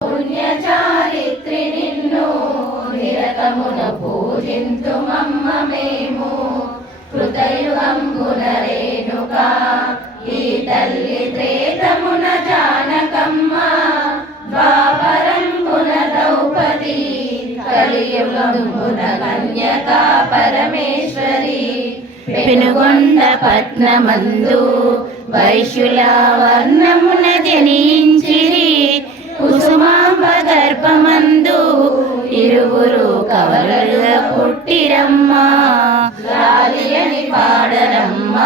పుణ్యచారిత్రి నిన్ను నిరతమున పూజింతుమమ్మ మేము. కృతయుగంబున రేణుకా ఈ తల్లి త్రేతమున జానకమ్మ. ద్వాపరంబున ద్రౌపది కలియుగంబున కన్యకా పరమేశ్వరి. పెనుగొండ పట్నమందు వైశ్యుల వర్ణమున జనించిరి. కుసుమాంబ గర్భమందు ఇరువురు కవలుగా పుట్టిరమ్మ. గాలియని పాడరమ్మ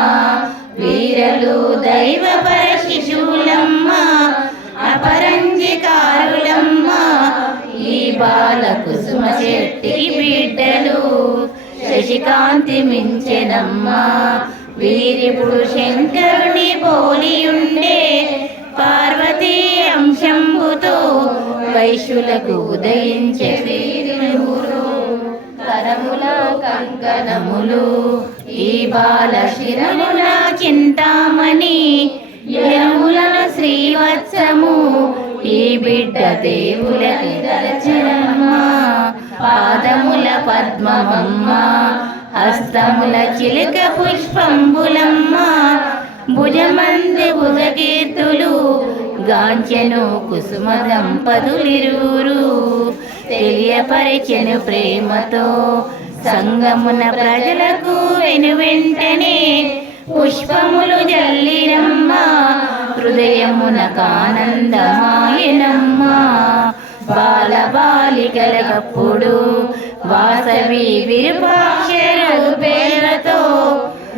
వీరలు దైవపర శిశువులమ్మ. అపరంజికారులమ్మ ఈ బాల కుసుమ శెట్టికి బిడ్డలు. శశికాంతి మించెనమ్మ వీరిపుడు శంకరుని పోలియుండే. పార్వతీ అంశంబుతో వైశ్యులకు ఉదయించే వీరులు. కరముల కంకణములు ఈ బాల శిరముల చింతామణి. యములన శ్రీవత్సము ఈ బిడ్డ దేవులకి దర్శనమ్మ. పాదముల పద్మమమ్మ హస్తముల చిలక పుష్పంబులమ్మ. భుజమంది భుజకీర్తులు గాంచెను కుసుమ దంపతులిరువురు. తెలియపరిచెను ప్రేమతో సంగమున ప్రజలకు వెనువెంటనే. పుష్పములు జల్లిరమ్మ హృదయమున కానందమాయనమ్మ. బాల బాలికలకప్పుడు వాసవి విరూపాక్షరు పేర్లతో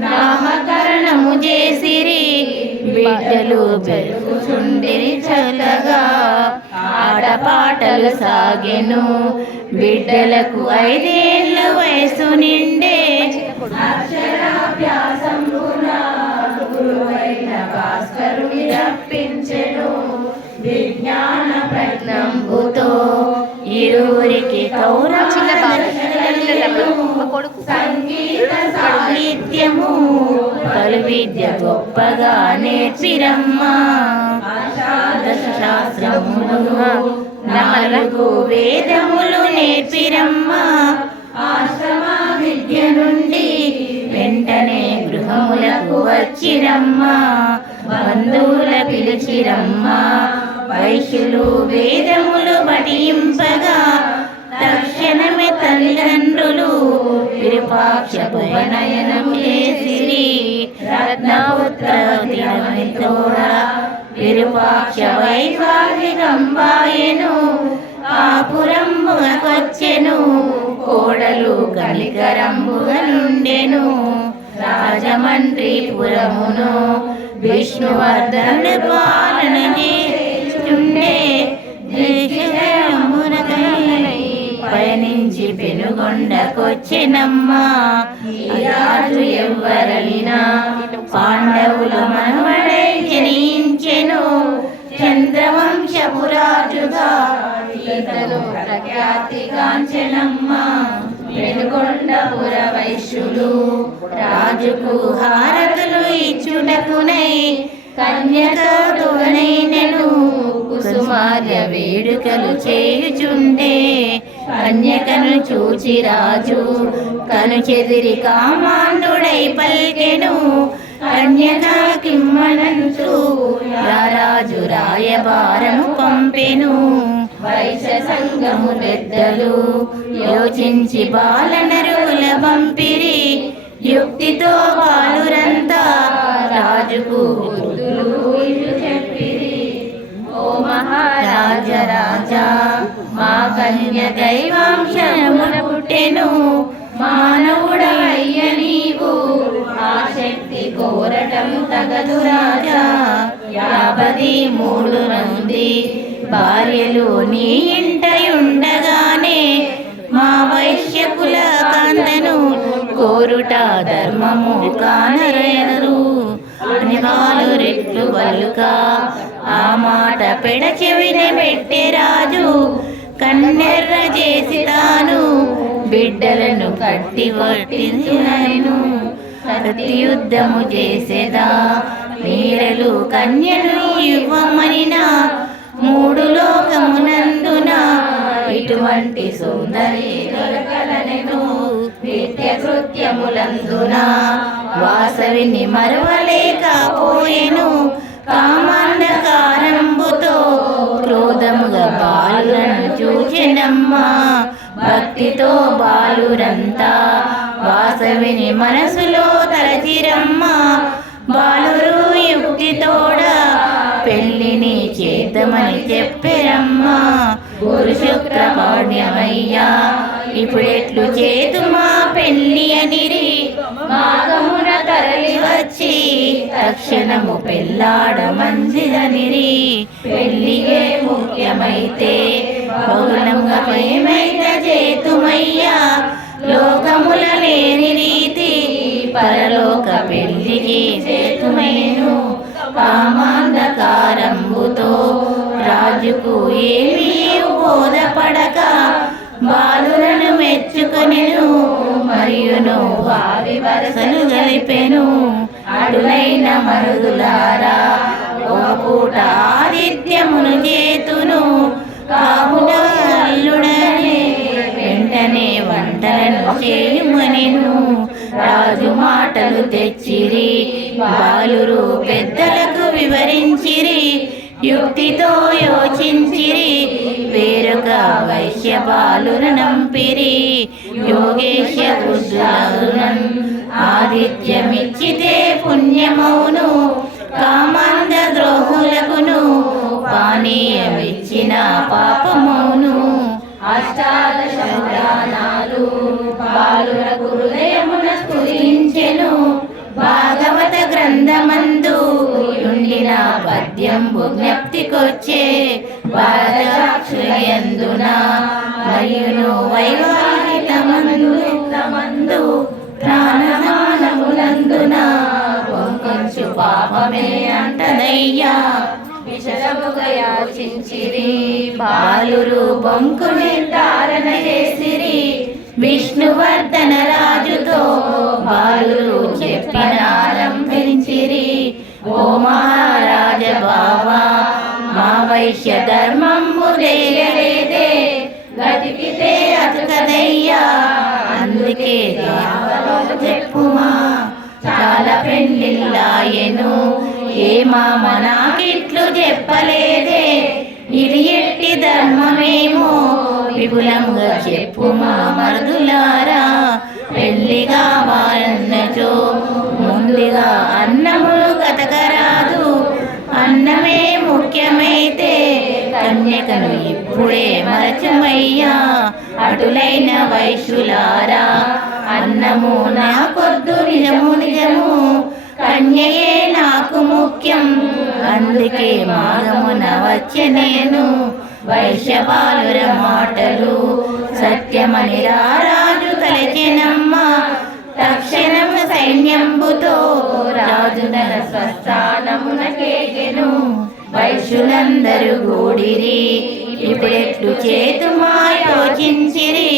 నామకరణము చేసిరి. బిడ్డలు పెరుగుచుండిరి చల్లగా. ఆటపాటలు సాగెను బిడ్డలకు 5 ఏళ్ళ వయసు నిండే. అక్షరాభ్యాసంబున గురువైన భాస్కరుని రప్పించెను. విజ్ఞాన ప్రజ్ఞంబుతో ఇరువురికి సంగీత సాహిత్యము పలు విద్య గొప్పగా నేర్పిరమ్మ. శాస్త్రములు 4 వేదములు నేర్పిరమ్మ. ఆశ్రమ విద్య నుండి వెంటనే గృహములకు వచ్చిరమ్మ. బంధువుల పిలిచిరమ్మ వైశ్యులు వేదములు పఠింపగా. తక్షణమే తల్లిదండ్రులు విరూపాక్ష ఉపనయనం చేసిరి. రత్నపుత్ర తోడ విరూపాక్ష వైవాహికంబాయెను. కాపురంబుగకొచ్చెను కోడలు కలికరంబుగా నుండెను. రాజమండ్రిపురమును విష్ణువర్ధనుడు పాలన చేస్తుండే. పయనించి పెనుగొండకొచ్చెనమ్మ. రాజు ఎవ్వరైనా పాండవుల మనవడై జనించెను. చంద్రవంశపురాజుగా ఈతను ప్రఖ్యాతిగాంచెనమ్మ. పెనుగొండపుర వైశ్యులు రాజుకు హారతులు ఇచ్చుటకునై కన్యకతోనైనను కుసుమార్య వేడుకలు చేయుచుండే. కన్యకను చూచి రాజు కను చెదిరి కామాంధుడై పల్కెను. కన్యక కిమ్మనంచు రారాజు రాయబారము పంపెను. వైశ్య సంఘము పెద్దలు యోచించి బాలనరుల పంపిరి. యుక్తితో బాలురంతా రాజుకు బుద్ధులు చెప్పిరి. ఓ మహారాజ రాజా మా కన్య దైవాంశమున పుట్టెను. మానవుడవయ్య నీవు ఆ శక్తి కోరటం తగదు రాజా. 53 మంది భార్యలు నీ ఇంటయుండగానే మా వైశ్యకుల కాంతను కోరుట ధర్మము కానరేరు అని వాళ్ళు రెట్లు వలుక. ఆ మాట పెడచెవిన పెట్టే రాజు కన్నెర్ర చేసి తాను బిడ్డలను కట్టి పట్టించునను. ప్రతి యుద్ధము చేసేదా మీరలు కన్యను ఇవ్వమనినా 3 లోకమునందు వంటి సుందరి దొరకలనెను నిత్య కృత్యములందున వాసవిని మరువలేకపోయెను కామాంధకారంబుతో క్రోధముగా బాలురను చూచెనమ్మా భక్తితో బాలురంతా వాసవిని మనసులో తలచిరమ్మా బాలురు యుక్తితోడ పెళ్లిని చేద్దామని చెప్పెరమ్మా గురు శుక్ర పౌర్ణమయ్యా ఇప్పుడెట్లు చేతుమా పెళ్లి అనిరి మాగమున తరలి వచ్చి తక్షణము పెళ్ళాడ మంచిదనిరి పెళ్లియే ముఖ్యమైతే బహుళంగా ఏమైనా చేతుమయ్యా లోకముల లేని రీతి పరలోక పెళ్లికి చేతుమైను కామాంధకారంబుతో రాజుకు ఏమీ బోధపడక బాలురను మెచ్చుకొనెను మరియును వారి వరసలు గలిపెను అడులైన మరుదులారా ఒక పూట ఆదిత్యమును చేతును కావున అల్లుడనే వెంటనే వంటలను చేయుమనెను రాజు మాటలు తెచ్చిరి బాలురు పెద్దలకు వివరించిరి యుక్తితో యోచించిరి వేరొక వైశ్య బాలుర నంపిరి యోగేశ వృద్ధులను ఆదిత్యమిచ్చితే పుణ్యమౌను కామాంధ ద్రోహులకును పానీయమిచ్చిన పాపమౌను అష్టాదశ పురాణాలు బాలుర హృదయమున స్ఫురించెను భాగవత గ్రంథమందు ఉండిన పద్యంబు జ్ఞప్తికొచ్చే భారతాక్షయందున మరియును వైవాహికమందు ప్రాణమానములందున కొంచెం పాపమే అంటదయ్యా విషముగా యాచించిరి బాలురు బొంకు నిర్ధారణ చేసిరి విష్ణువర్ధన రాజుతో బాలురు చెప్పిన ఆరంభించిరి ఓ మహారాజ బావా మా వైశ్య ధర్మము తెలియలేదే గతికితే అతకదయ్యా అందుకే చెప్పుమా చాలా పెళ్ళిళ్ళాయెను ఏ మామ నాకిట్లు చెప్పలేదే ఇది ఎట్టి ధర్మమేమో విపులంగా చెప్పుమా మరుదులారా పెళ్లి కావాలన్నచో ముందుగా అన్నములు గతకరాదు అన్నమే ముఖ్యమైతే కన్యకను ఇప్పుడే మరచమయ్యా అటులైన వైశ్యులారా అన్నము నాకొద్దు నిజము నిజము కన్యయే నాకు ముఖ్యం అందుకే మాగమున వచ్చే నేను వైశ్యపాలుర మాటలు సత్యమని రాజు తలచెనమ్మా తక్షణము సైన్యంబుతో రాజు తన స్వస్థానమునకేగెను వైశ్యులందరూ గూడిరి ఇప్పుడెట్లు చేతుమా యోచించిరి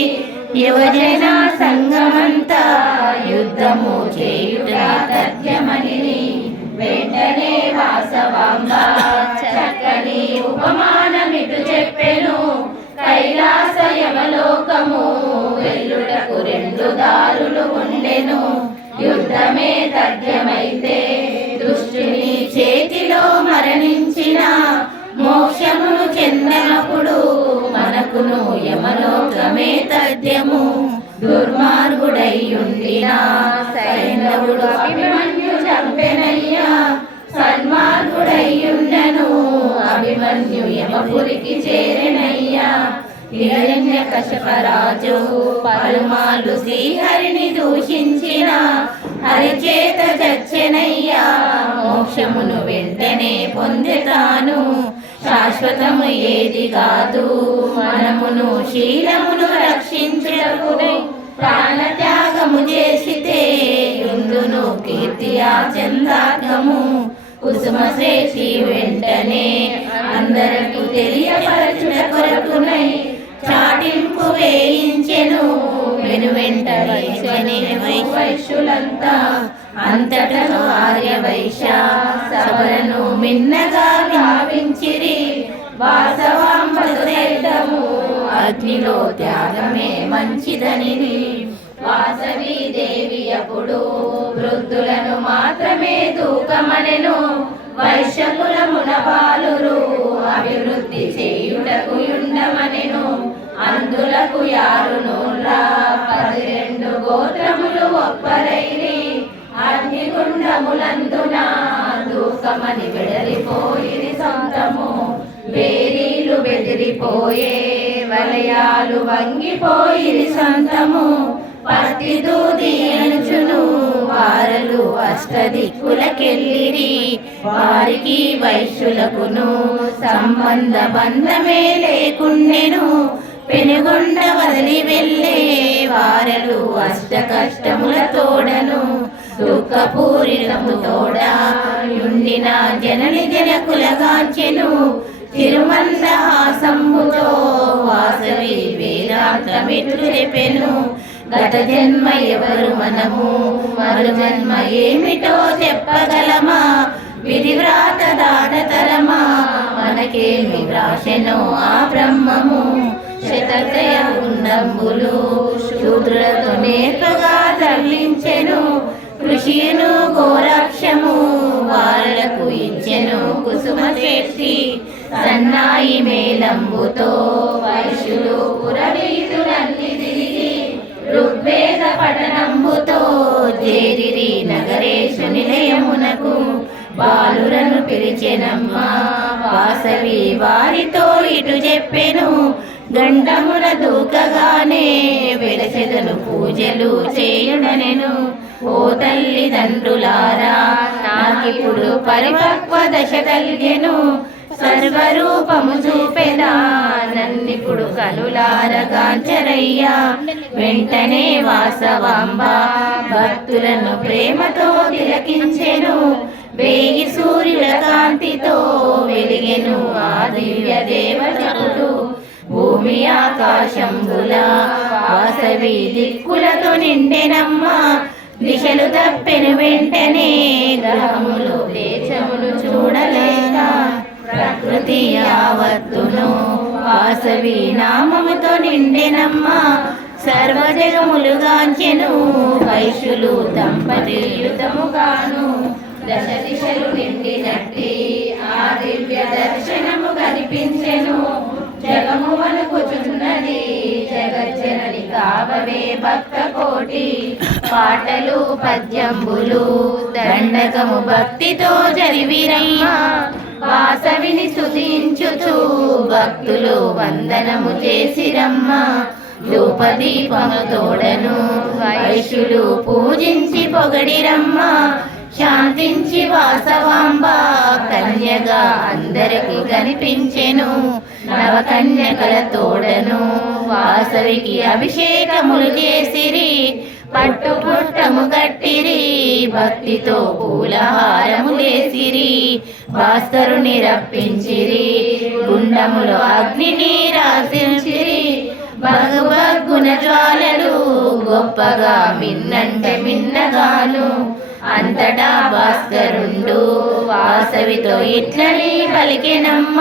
యువజన సంగమంతా యుద్ధము చేయుట తథ్యమని వెంటనే వాసవాంబ చక్కని ఉపమానమిటు చెప్పెను కైలాస యమలోకము వెళ్ళుటకు రెండు దారులు ఉండెను యుద్ధమే తథ్యమైతే దుష్టుని చేతిలో మరణించిన మోక్షమును చెందినప్పుడు మనకును యమలోకమే తథ్యము దుర్మార్గుడయ్యుండిన సైంధవుడు అభిమన్యు చంపెనయ్యా సన్మార్గుడయ్యుండను అభిమన్యు యమపురికి చేరెనయ్యా హిరణ్యకశపరాజు పలుమార్లు శ్రీహరిని దూషించిన హరిచేత చచ్చెనయ్యా మోక్షమును వెంటనే పొందుతాను శాశ్వతము ఏది కాదు మనమును శీలమును రక్షించకును ప్రాణత్యాగము చేసితే యుండును కీర్తియా చందాగము కుసుమ శ్రేషి వెంటనే అందరకు తెలియపరచుట కొరకునై చాటింపు వేయించెను వెనువెంట వైశ్యులంతా అంతటా ఆర్య వైశ్య సభలను మిన్నగా భావించిరి వాసవాంబ సేద్యము అగ్నిలో త్యాగమే మంచిదని వాసవి దేవి అప్పుడు వృద్ధులను మాత్రమే దూకమనెను. వైశ్యకులమున బాలురు అభివృద్ధి చేయుటకు యుండమనెను. అందులకు యారునూరా 12 గోత్రములు ఒప్పరైరి అగ్నిగుండములందున దూకమని వెడలిపోయిరి సొంతము. వేరీలు బెదిరిపోయే వలయాలు వంగిపోయిరి సొంతము. పత్తి దూది అంచును వారలు అష్టదిక్కులకెళ్ళిరి. వారికి వైశ్యులకును సంబంధ బంధమే లేకుండెను. పెనుగొండ వదిలి వెళ్ళే వారలు అష్ట కష్టముల తోడను. దుఃఖపూరితము తోడ యుండిన జనని జనకులగాంచెను. తిరుమందహాసంబుతో వాసవి వేదాంతమిట్లు చెప్పెను. గత జన్మ ఎవరు మనము మరు జన్మ ఏమిటో చెప్పగలమా? విధివ్రాత దాటతరమా మనకేమి వ్రాసెనో ఆ బ్రహ్మము. శతత్రయ గుండంబులు శూద్రులతో నేర్పగా తరలించెను. కృషియును గోరక్షము వారలకు ఇచ్చెను కుసుమ శక్తి. సన్నాయి మేళంబుతో వైశ్యులు పురవీధులన్నీ తిరిగి ఋగ్వేద పఠనంబుతో చేరిరి నగరేశు నిలయమునకు. బాలురను పిలిచెనమ్మ వాసవి వారితో ఇటు చెప్పెను. గండమున దూకగానే వెలసెదను పూజలు చేయుడనెను. ఓ తల్లిదండ్రులారా నాకిప్పుడు పరిపక్వ దశ కలిగెను. సర్వరూపము చూపెదా నన్నిప్పుడు కనులారగాంచరయ్యా. వెంటనే వాసవాంబ భక్తులను ప్రేమతో తిలకించెను. 1000 సూర్యుల కాంతితో వెలిగెను ఆ దివ్య దేవతకుడు. భూమి ఆకాశంబుల వాసవి దిక్కులతో నిండెనమ్మ. దిశలు తప్పెను వెంటనే గ్రహములు దేశములు చూడలేక. ప్రకృతి యావత్తును వాసవి నామముతో నిండెనమ్మ. సర్వజగములుగాంచెను వైశ్యులు దంపతియుతముగాను. దశ దిశలు నిండినట్టి ఆ దివ్య దర్శనము కనిపించెను. జగము వణుకుచున్నది జగజ్జనని కావవే భక్త కోటి. పాటలు పద్యంబులు దండకము భక్తితో జరివిరయ్యా. వాసవిని స్తుతించుచు భక్తులు వందనము చేసిరమ్మ. ధూపదీపము తోడను వైశ్యులు పూజించి పొగడిరమ్మ. శాంతించి వాసవాంబ కన్యగా అందరికి కనిపించెను. నవకన్యకల తోడను వాసవికి అభిషేకములు చేసిరి. పట్టు పుట్టము కట్టిరి భక్తితో పూలహారములేసిరి. భాస్కరుని రప్పించిరి గుండములో అగ్నిని రాసించిరి. భగవద్గుణ జ్వాలలు గొప్పగా మిన్నంటే మిన్నగాను. అంతటా భాస్కరుండు వాసవితో ఇట్లని పలికెనమ్మ.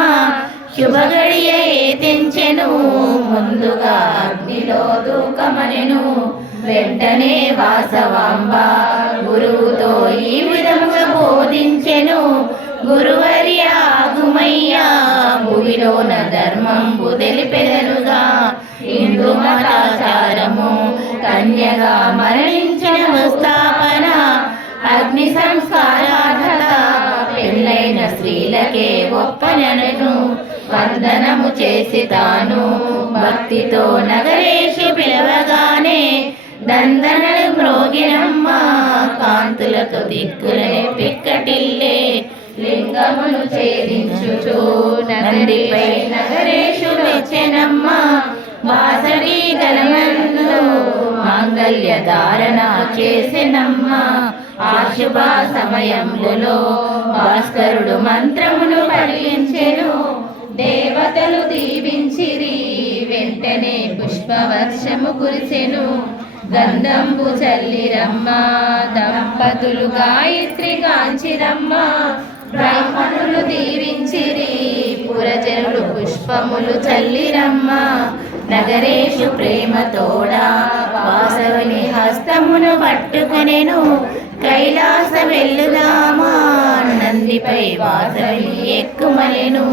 శుభగడియ తెంచెను ముందుగా అగ్నిలో దూకమనెను. వెంటనే వాసవాంబ గురువుతో ఈ విధముగా బోధించెను. గురువర్య ఆగుమయ్యా భూమిలోన ధర్మంబు తెలిపెదనుగా. హిందూ మతాచారము కన్యగా మరణించిన స్థాపన. అగ్ని సంస్కారార్హత పెళ్ళైన స్త్రీలకే గొప్పనను. వందనము చేసి తాను భక్తితో నగరేషు పిలవగానే దందనలు మ్రోగినమ్మ. కాంతులతో దిక్కులనే పిక్కటిల్లే లింగమును ఛేదించుచు నందిపై నగరేషు వచ్చెనమ్మ. వాసవి గలమందు మాంగళ్య ధారణ చేసెనమ్మ. ఆ శుభ సమయములలో భాస్కరుడు మంత్రమును పఠించెను. దేవతలు దీవించిరి వెంటనే పుష్పవర్షము కురిసెను. గంధంబు చల్లిరమ్మ దంపతులు గాయత్రి గాంచిరమ్మ. బ్రాహ్మణులు దీవించిరి పుర సురజనులు పుష్పములు చల్లిరమ్మ నగరేషు ప్రేమతోడా వాసవిని హస్తమును పట్టుకొనెను కైలాస వెళ్ళుదామా నందిపై వాసవిని ఎక్కుమనెను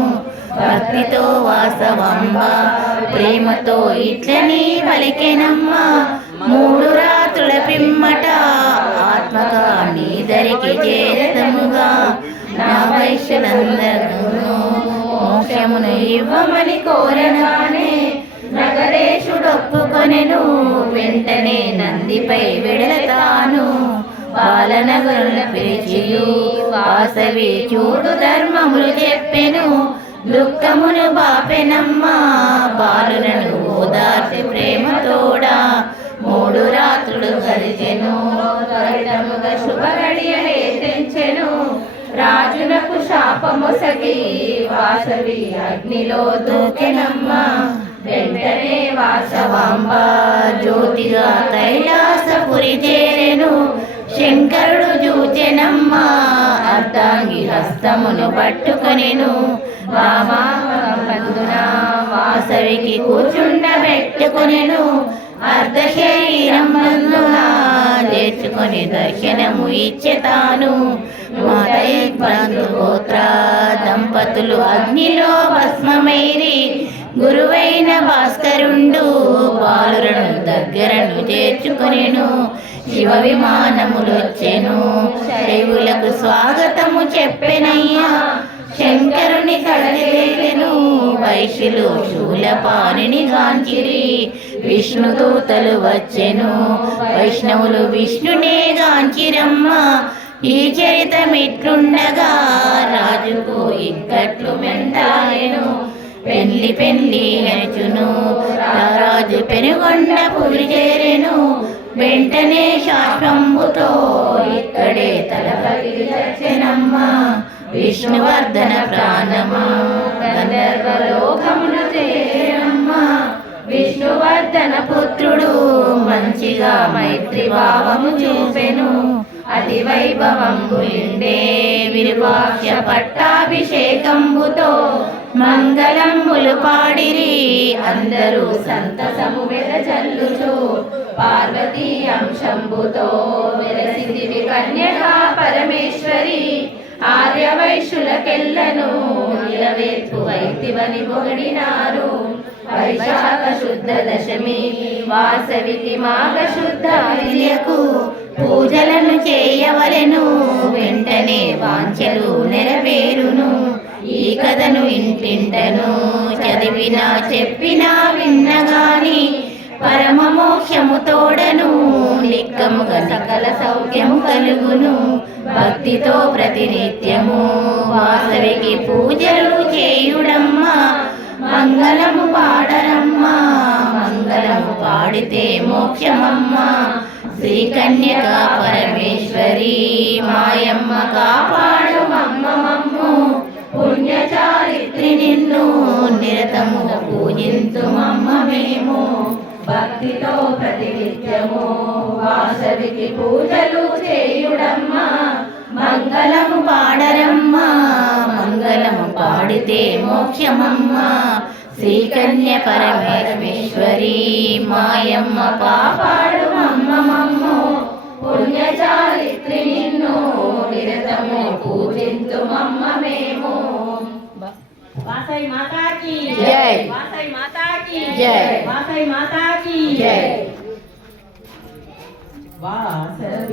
భక్తితో వాసవంబ ప్రేమతో ఇట్లని పలికెనమ్మ 3 రాత్రుల పిమ్మట ఆత్మగా నీదరికి చేరదముగా నా వైశ్యులందరూ మోక్షమును ఇవ్వమని కోరగానే నగరేశుడొప్పుకొనెను వెంటనే నందిపై వెడతాను బాలనగరుల పిలిచియు వాసవి చూడు ధర్మములు చెప్పెను దుఃఖమును బాపెనమ్మ బాలులను ఓదార్చి ప్రేమతోడా 3 రాత్రులు గడిచెను త్వరితముగా శుభగడియనే తెంచెను రాజునకు శాపమొసగి వాసవి అగ్నిలో దూకెనమ్మ వెంటనే వాసవాంబ జ్యోతిగా కైలాసపురి చేరెను శంకరుడు చూచెనమ్మ అర్ధాంగి హస్తమును పట్టుకొనెను రామాపందున వాసవికి కూర్చుండబెట్టుకొనెను అర్ధ శరీరమందున చేర్చుకొని దర్శనము ఇచ్చెతాను మాతయ్య దంపతులు అగ్నిలో భస్మమైరి గురువైన భాస్కరుండు బాలులను దగ్గరను చేర్చుకొనెను శివ విమానములొచ్చెను శైవులకు స్వాగతము చెప్పెనయ్యా శంకరుని కడలేను వైశ్యులు శూలపాణిని గాంచిరి విష్ణుదూతలు వచ్చెను వైష్ణవులు విష్ణునే గాంచిరమ్మ ఈ చరితమిట్లుండగా రాజుకు ఇక్కట్లు మెండాయను పెళ్లి అనుచును రాజు పెనుగొండ పురి చేరెను వెంటనే శాశ్వంబుతో ఇక్కడే తలపగిలి చచ్చెనమ్మ విష్ణువర్ధన ప్రాణమా గంధర్వలోకమును చేరమ్మ విష్ణువర్ధన పుత్రుడు మంచిగా మైత్రి భావము చూపెను అతి వైభవంబులిండే విరూపాక్ష పట్టాభిషేకంబుతో మంగళములు పాడిరి అందరూ సంతసము వెదజల్లుచు పార్వతీ అంశంబుతో వెలసిదివి కన్యగా పరమేశ్వరి ఆర్యవైశ్యులకెల్లను నిలవేత్తు వైతివని పొగడినారు వైశాఖ శుద్ధ దశమి వాసవికి మాఘ శుద్ధ విజయకు పూజలను చేయవలెను వెంటనే వాంఛలు నెరవేరును ఈ కథను ఇంటింటను చదివినా చెప్పినా విన్నగాని పరమ మోక్షము తోడను నిక్కముగా సకల సౌఖ్యము కలుగును భక్తితో ప్రతినిత్యము వాసవికి పూజలు చేయుడమ్మ మంగళము పాడరమ్మ మంగళము పాడితే మోక్షమమ్మ శ్రీకన్యక పరమేశ్వరి మాయమ్మ కాపాడు మమ్మమమ్ము పుణ్యచారిత్రి నిన్ను నిరతము పూజింతుమమ్మ మేము భక్తితో ప్రతినిత్యము వాసవికి పూజలు చేయుడమ్మ మంగళము పాడరమ్మ మంగళము పాడితే మోక్షమమ్మ శ్రీకన్య పరమేశ్వరి మాయమ్మ కాపాడు మమ్మమమ్ము పుణ్యచారిత్రి నిన్ను నిరతము పూజింతుమమ్మ మేము वासई माता की जय वासई माता की जय वासई माता की जय वासवी